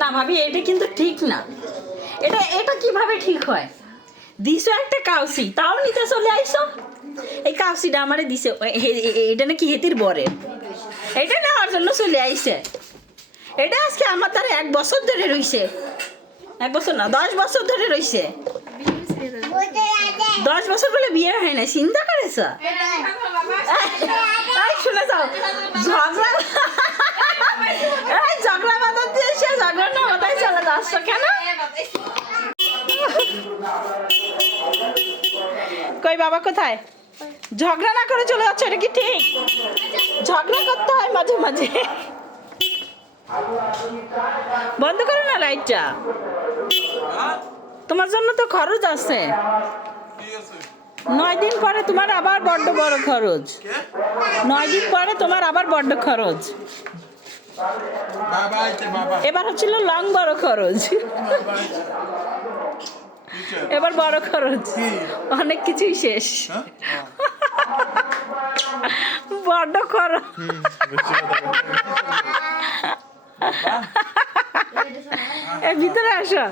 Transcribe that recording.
না ভাবি, এটা কিন্তু ঠিক না। এটা এটা কিভাবে ঠিক হয়? দিছো একটা কাউসি, তাও নিতে চলে আইসো। এই কাউসিটা আমারে দিছে, এটা নাকি হেতির বরে, এটা নেওয়ার জন্য চলে আইছে। এটা আজকে আমার তার 1 বছর ধরে রইছে। 1 বছর না, 10 বছর ধরে রইছে। 10 বছর বলে বিয়ে হয় না, চিন্তা করেছ? শুনে যাও, ঝগড়া ঝগড়া বাঁধা দিয়ে সে ঝগড়া না বাঁধাই চলে যাচ্ছ কেন? কই বাবা কোথায়? ঝগড়া না করে চলে যাচ্ছে, এটা কি ঠিক? ঝগড়া করতে হয় মাঝে মাঝে। বন্ধ করো না লাইটটা, তোমার জন্য তো খরচ আছে। 9 দিন পরে তোমার আবার বড্ড বড় খরচ। 9 দিন পরে তোমার আবার বড্ড খরচ। এবার হচ্ছিল লং বড় খরচ, এবার বড় খরচ, অনেক কিছুই শেষ। বড্ড খরচ। ভিতরে আসো।